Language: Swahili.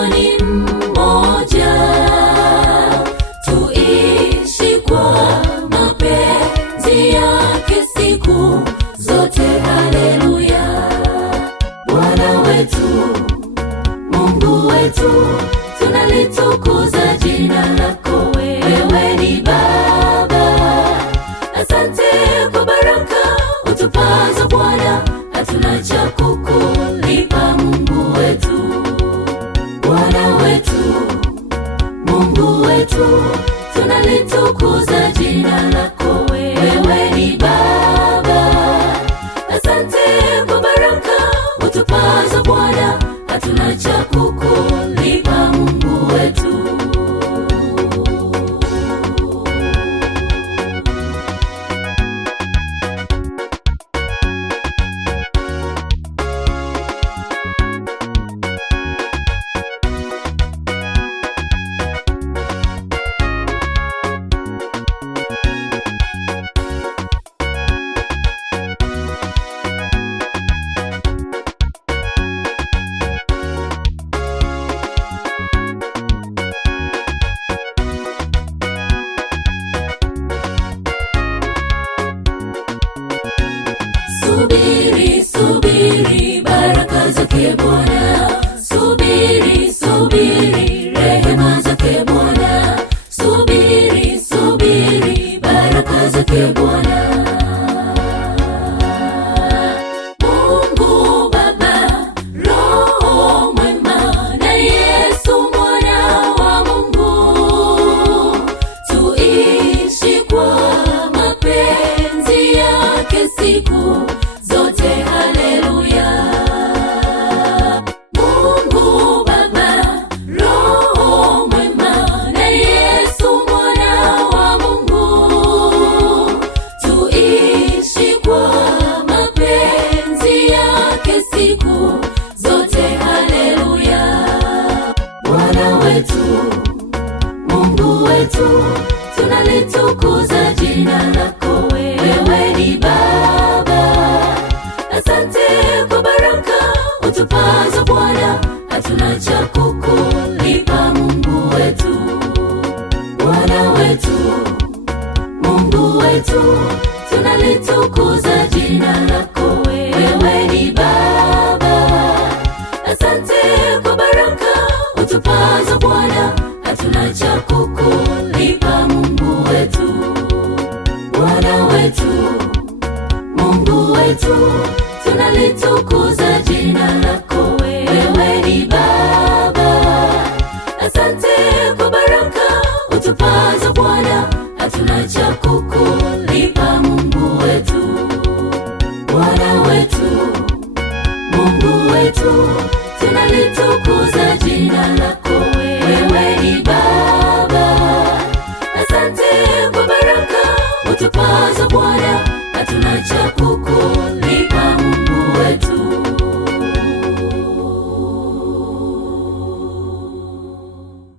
Wito ni mmoja, tuishi kwa mapenzi yake siku zote. Haleluya. Bwana wetu, Mungu wetu, tunalitukuza jina lako. Wewe ni Baba, asante kwa baraka utupazo Bwana, hatuna cha kukulipa Mungu wetu. Bwana wetu, Mungu wetu, tunalitukuza jina lako. Wewe ni Baba, asante kwa baraka utupazo Bwana, hatuna cha kukulipa Mungu wetu. Subiri, subiri baraka zake Bwana. Subiri, subiri rehema zake Bwana. Subiri, subiri baraka zake Bwana. Mungu Baba, Roho mwema na Yesu mwana wa Mungu, tuishi kwa mapenzi yake siku zote. Haleluya. Mungu Baba, Roho mwema na Yesu mwana wa Mungu, tuishi kwa mapenzi yake siku zote. Haleluya. Bwana wetu, Mungu wetu, tunalitukuza jina lako. Wewe ni Baba, asante kwa baraka utupazo Bwana, hatuna cha kukulipa Mungu wetu. Bwana wetu, Mungu wetu, tunalitukuza jina lako. Wewe ni Baba, asante kwa baraka utupazo Bwana, hatuna cha kukulipa Mungu wetu. Bwana wetu, Mungu wetu, tunalitukuza jina lako. Wewe ni Baba, asante kwa baraka utupazo Bwana, hatuna cha kukulipa Mungu wetu. Bwana wetu, Mungu wetu, tunalitukuza jina lako. Wewe ni Baba, asante kwa baraka utupazo Bwana, hatuna cha kukulipa